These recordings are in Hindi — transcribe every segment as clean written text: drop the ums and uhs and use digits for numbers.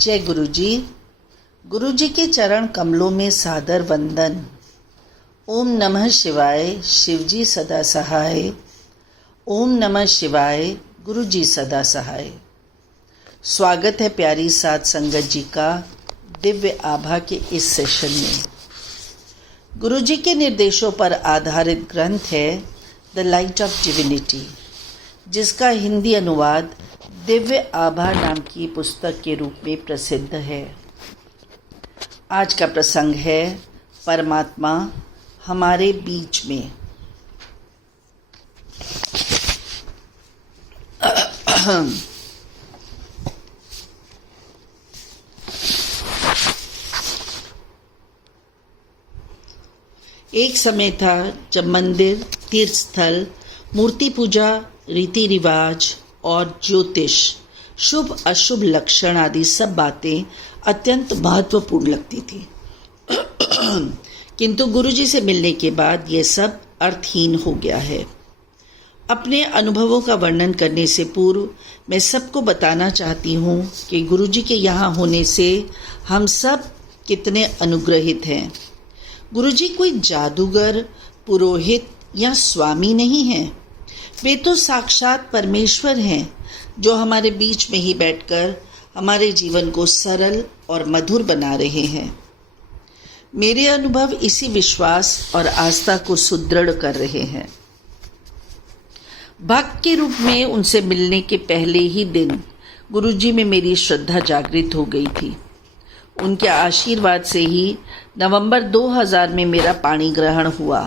जय गुरु जी के चरण कमलों में सादर वंदन। ओम नमः शिवाय, शिवजी सदा सहाय। ओम नमः शिवाय, गुरु जी सदा सहाय। स्वागत है प्यारी साध संगत जी का दिव्य आभा के इस सेशन में। गुरु जी के निर्देशों पर आधारित ग्रंथ है द लाइट ऑफ डिविनिटी, जिसका हिंदी अनुवाद दिव्य आभा नाम की पुस्तक के रूप में प्रसिद्ध है। आज का प्रसंग है परमात्मा हमारे बीच में। एक समय था जब मंदिर, तीर्थ स्थल, मूर्ति पूजा, रीति रिवाज और ज्योतिष, शुभ अशुभ लक्षण आदि सब बातें अत्यंत महत्वपूर्ण लगती थी। किंतु गुरुजी से मिलने के बाद यह सब अर्थहीन हो गया है। अपने अनुभवों का वर्णन करने से पूर्व मैं सबको बताना चाहती हूँ कि गुरुजी के यहाँ होने से हम सब कितने अनुग्रहित हैं। गुरुजी कोई जादूगर, पुरोहित या स्वामी नहीं हैं। वे तो साक्षात परमेश्वर हैं, जो हमारे बीच में ही बैठकर हमारे जीवन को सरल और मधुर बना रहे हैं। मेरे अनुभव इसी विश्वास और आस्था को सुदृढ़ कर रहे हैं। भक्त के रूप में उनसे मिलने के पहले ही दिन गुरुजी में मेरी श्रद्धा जागृत हो गई थी। उनके आशीर्वाद से ही नवंबर 2000 में मेरा पाणी ग्रहण हुआ।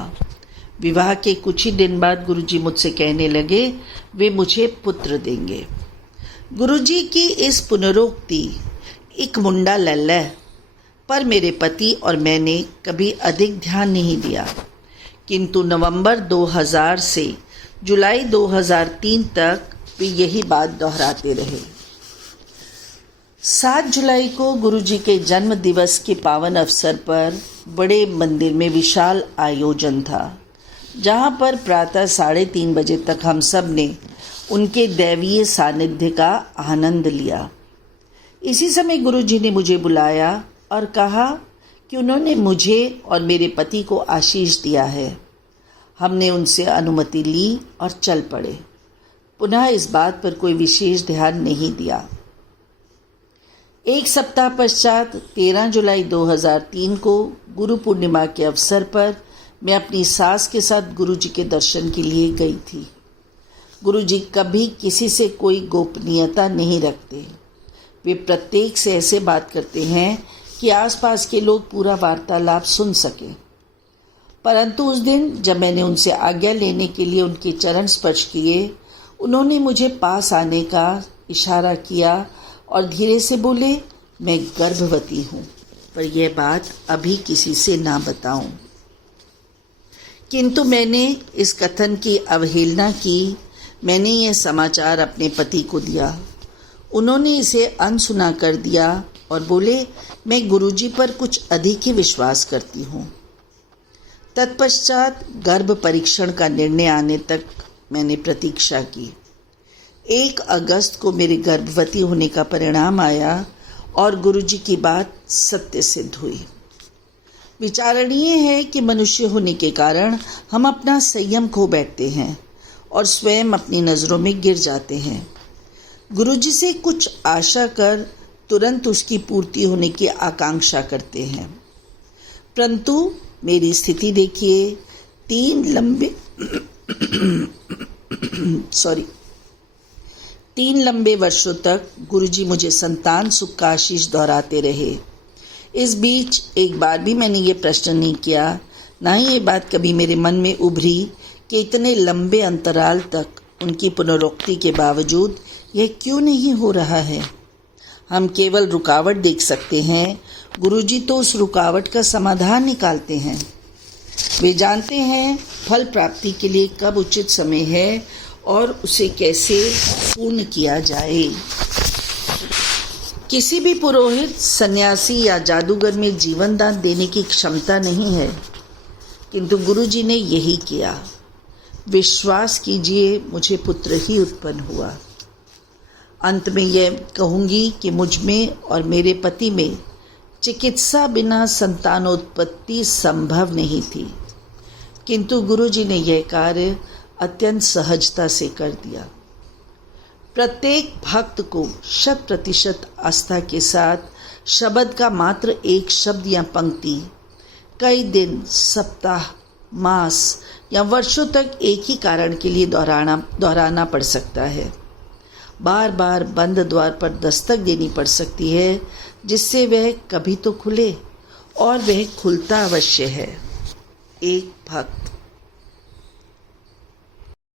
विवाह के कुछ ही दिन बाद गुरुजी मुझसे कहने लगे वे मुझे पुत्र देंगे। गुरुजी की इस पुनरोक्ति एक मुंडा लल्ला पर मेरे पति और मैंने कभी अधिक ध्यान नहीं दिया, किंतु नवंबर 2000 से जुलाई 2003 तक वे यही बात दोहराते रहे। 7 जुलाई को गुरुजी के जन्म दिवस के पावन अवसर पर बड़े मंदिर में विशाल आयोजन था, जहाँ पर प्रातः 3:30 बजे तक हम सब ने उनके दैवीय सानिध्य का आनंद लिया। इसी समय गुरुजी ने मुझे बुलाया और कहा कि उन्होंने मुझे और मेरे पति को आशीष दिया है। हमने उनसे अनुमति ली और चल पड़े। पुनः इस बात पर कोई विशेष ध्यान नहीं दिया। एक सप्ताह पश्चात 13 जुलाई 2003 को गुरु पूर्णिमा के अवसर पर मैं अपनी सास के साथ गुरुजी के दर्शन के लिए गई थी। गुरुजी कभी किसी से कोई गोपनीयता नहीं रखते। वे प्रत्येक से ऐसे बात करते हैं कि आसपास के लोग पूरा वार्तालाप सुन सकें। परंतु उस दिन जब मैंने उनसे आज्ञा लेने के लिए उनके चरण स्पर्श किए, उन्होंने मुझे पास आने का इशारा किया और धीरे से बोले, मैं गर्भवती हूँ, पर यह बात अभी किसी से ना बताऊं। किंतु मैंने इस कथन की अवहेलना की। मैंने यह समाचार अपने पति को दिया। उन्होंने इसे अनसुना कर दिया और बोले, मैं गुरुजी पर कुछ अधिक ही विश्वास करती हूँ। तत्पश्चात गर्भ परीक्षण का निर्णय आने तक मैंने प्रतीक्षा की। 1 अगस्त को मेरे गर्भवती होने का परिणाम आया और गुरुजी की बात सत्य सिद्ध हुई। विचारणीय है कि मनुष्य होने के कारण हम अपना संयम खो बैठते हैं और स्वयं अपनी नज़रों में गिर जाते हैं। गुरुजी से कुछ आशा कर तुरंत उसकी पूर्ति होने की आकांक्षा करते हैं, परंतु मेरी स्थिति देखिए। 3 लंबे वर्षों तक गुरुजी मुझे संतान सुख का आशीष दोहराते रहे। इस बीच एक बार भी मैंने ये प्रश्न नहीं किया, ना ही ये बात कभी मेरे मन में उभरी कि इतने लंबे अंतराल तक उनकी पुनरोक्ति के बावजूद यह क्यों नहीं हो रहा है। हम केवल रुकावट देख सकते हैं, गुरुजी तो उस रुकावट का समाधान निकालते हैं। वे जानते हैं फल प्राप्ति के लिए कब उचित समय है और उसे कैसे पूर्ण किया जाए। किसी भी पुरोहित, सन्यासी या जादूगर में जीवन दान देने की क्षमता नहीं है, किंतु गुरुजी ने यही किया। विश्वास कीजिए, मुझे पुत्र ही उत्पन्न हुआ। अंत में यह कहूँगी कि मुझ में और मेरे पति में चिकित्सा बिना संतानोत्पत्ति संभव नहीं थी, किंतु गुरुजी ने यह कार्य अत्यंत सहजता से कर दिया। प्रत्येक भक्त को 100% आस्था के साथ शब्द का मात्र एक शब्द या पंक्ति कई दिन, सप्ताह, मास या वर्षों तक एक ही कारण के लिए दोहराना पड़ सकता है। बार बार बंद द्वार पर दस्तक देनी पड़ सकती है, जिससे वह कभी तो खुले, और वह खुलता अवश्य है। एक भक्त।